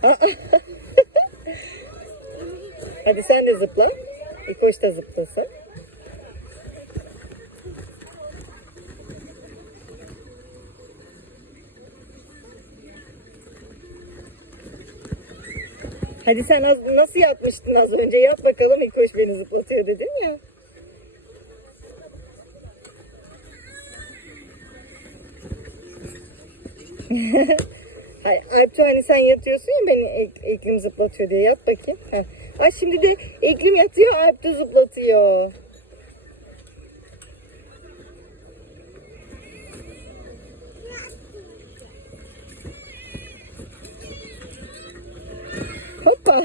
Hadi sen de zıpla. İkoş da zıplasın. Hadi sen az, nasıl yapmıştın az önce? Yap bakalım İkoş beni zıplatıyor dedin ya. Alptu hani sen yatıyorsun ya beni iklim zıplatıyor diye yat bakayım. Heh. Ay şimdi de iklim yatıyor Alptu zıplatıyor. Hoppa.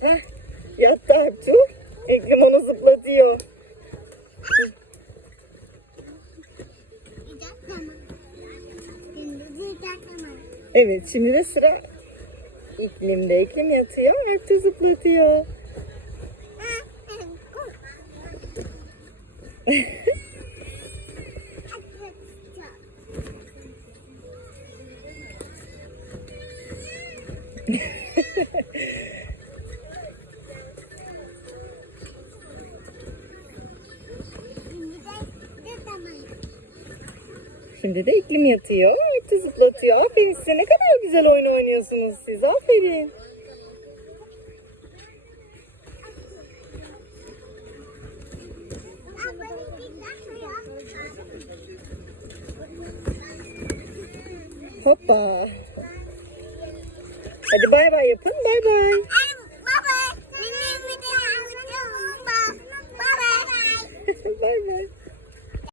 Heh, Yattı Alptu. İklim onu zıplatıyor. Evet şimdi de sıra iklimde. İklim yatıyor, Alptu zıplatıyor. Şimdi de iklim yatıyor, Alptu zıplatıyor. Aferin size ne kadar güzel oyun oynuyorsunuz siz. Aferin. Hoppa. Hadi bay bay yapın. Bay bay.